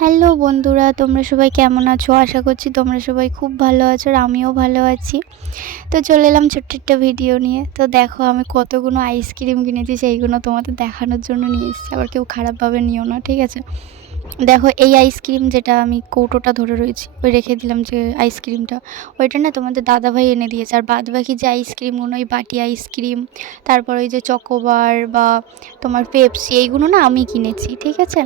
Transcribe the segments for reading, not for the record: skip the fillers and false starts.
Hello বন্ধুরা, তোমরা সবাই কেমন আছো? আশা করছি তোমরা সবাই খুব ভালো আছো আর আমিও ভালো আছি। তো চলে এলাম ছোট্ট একটা ভিডিও নিয়ে। তো দেখো আমি কতগুলো আইসক্রিম কিনেছি, সেইগুলো তোমাদের দেখানোর জন্য নিয়ে এসেছি। আবার কেউ খারাপভাবে নিও না, ঠিক আছে? দেখো এই আইসক্রিম যেটা আমি কৌটোটা ধরে রয়েছি, ওই রেখে দিলাম যে আইসক্রিমটা, ওইটা না তোমাদের দাদাভাই এনে দিয়েছে। আর বাদবাকি যে আইসক্রিমগুলো, ওই বাটি আইসক্রিম, তারপর ওই যে চকোবার বা তোমার পেপসি, এইগুলো না আমি কিনেছি, ঠিক আছে?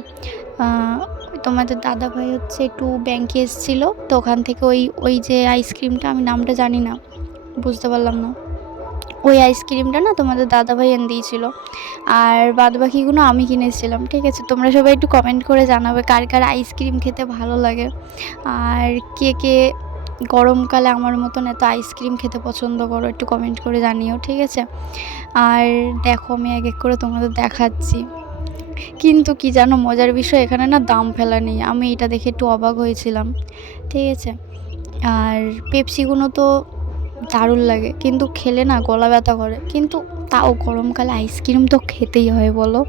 তোমাদের দাদাভাই হচ্ছে একটু ব্যাংকে এসেছিলো, তো ওখান থেকে ওই ওই যে আইসক্রিমটা, আমি নামটা জানি না, বুঝতে পারলাম না, ওই আইসক্রিমটা না তোমাদের দাদাভাই এনে দিয়েছিলো। আর বাদবাকিগুলো আমি কিনেছিলাম, ঠিক আছে? তোমরা সবাই একটু কমেন্ট করে জানাবে কার কার আইসক্রিম খেতে ভালো লাগে, আর কে কে গরমকালে আমার মতন এত আইসক্রিম খেতে পছন্দ করো, একটু কমেন্ট করে জানিও, ঠিক আছে? আর দেখো আমি এক এক করে তোমাদের দেখাচ্ছি। কিন্তু কি জানো মজার বিষয়, এখানে না দাম ফেলা নেই। আমি এটা দেখে একটু অবাক হয়েছিলাম, ঠিক আছে? আর পেপসিগুলো তো দারুণ লাগে, কিন্তু খেলে না গলা ব্যথা করে, কিন্তু তাও গরমকালে আইসক্রিম তো খেতেই হয় বলো।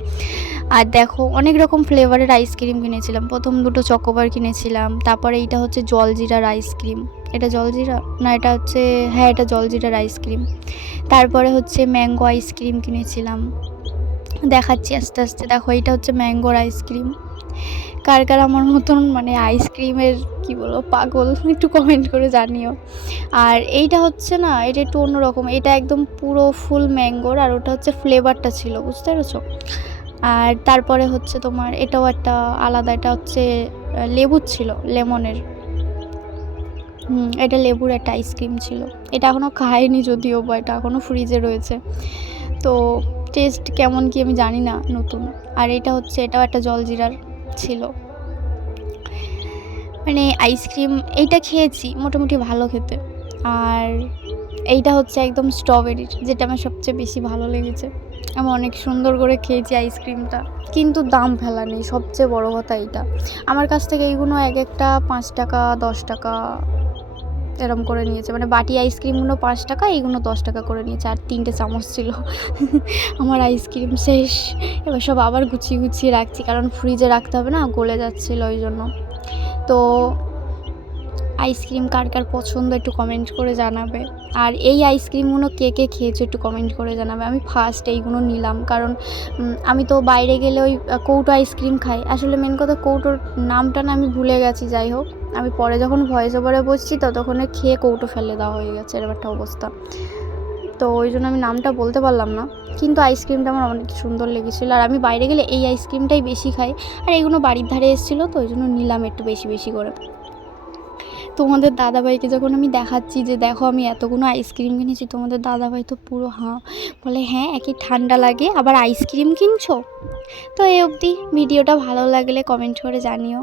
আর দেখো অনেক রকম ফ্লেভারের আইসক্রিম কিনেছিলাম। প্রথম দুটো চকোবার কিনেছিলাম, তারপরে এইটা হচ্ছে জলজিরার আইসক্রিম। এটা জলজিরা না, এটা হচ্ছে, হ্যাঁ এটা জলজিরার আইসক্রিম। তারপরে হচ্ছে ম্যাঙ্গো আইসক্রিম কিনেছিলাম, দেখাচ্ছি আস্তে আস্তে। দেখো এইটা হচ্ছে ম্যাঙ্গোর আইসক্রিম। কার কার আমার মতন মানে আইসক্রিমের কী বলবো পাগল, একটু কমেন্ট করে জানিও। আর এইটা হচ্ছে না, এটা একটু অন্যরকম, এটা একদম পুরো ফুল ম্যাঙ্গোর, আর ওটা হচ্ছে ফ্লেভারটা ছিল, বুঝতে পেরেছো? আর তারপরে হচ্ছে তোমার এটাও একটা আলাদা, এটা হচ্ছে লেবুর ছিল, লেমনের। এটা লেবুর একটা আইসক্রিম ছিল। এটা এখনও খাইনি যদিও, বা এটা এখনও ফ্রিজে রয়েছে, তো টেস্ট কেমন কি আমি জানি না, নতুন। আর এটা হচ্ছে, এটাও একটা জলজিরার ছিল। মানে আইসক্রিম এইটা খেয়েছি মোটামুটি ভালো খেতে। আর এইটা হচ্ছে একদম স্ট্রবেরির, যেটা আমার সবচেয়ে বেশি ভালো লেগেছে। আমি অনেক সুন্দর করে খেয়েছি আইসক্রিমটা, কিন্তু দাম ফেলা নেই, সবচেয়ে বড় কথা এইটা। আমার কাছ থেকে এইগুলো এক একটা 5 টাকা 10 টাকা এরম করে নিয়েছে। মানে বাটি আইসক্রিমগুলো 5 টাকা, এইগুলো 10 টাকা করে নিয়েছে। আর 3টে চামচ ছিল। আমার আইসক্রিম শেষ। এবার সব আবার গুছিয়ে গুছিয়ে রাখছি, কারণ ফ্রিজে রাখতে হবে না, গলে যাচ্ছিলো ওই জন্য। তো আইসক্রিম কার কার পছন্দ একটু কমেন্ট করে জানাবে। আর এই আইসক্রিমগুলো কে কে খেয়েছো একটু কমেন্ট করে জানাবে। আমি ফার্স্ট এইগুলো নিলাম, কারণ আমি তো বাইরে গেলে ওই কৌটো আইসক্রিম খাই। আসলে মেন কথা কৌটোর নামটা না আমি ভুলে গেছি। যাই হোক, আমি পরে যখন ভয়েস ওভারে বসছি ততক্ষণ খেয়ে কৌটো ফেলে দেওয়া হয়ে গেছে, এরকম একটা অবস্থা। তো ওই জন্য আমি নামটা বলতে পারলাম না, কিন্তু আইসক্রিমটা আমার অনেক সুন্দর লেগেছিলো। আর আমি বাইরে গেলে এই আইসক্রিমটাই বেশি খাই। আর এগুলো বাড়ির ধারে এসেছিলো, তো ওই জন্য নিলাম একটু বেশি বেশি করে। তোমাদের দাদাভাইকে যখন আমি দেখাচ্ছি যে দেখো আমি এতগুলো আইসক্রিম কিনেছি, তোমাদের দাদাভাই তো পুরো বলে হ্যাঁ একই ঠান্ডা লাগে আবার আইসক্রিম কিনছো। তো এই অবধি ভিডিওটা ভালো লাগলে কমেন্ট করে জানিও।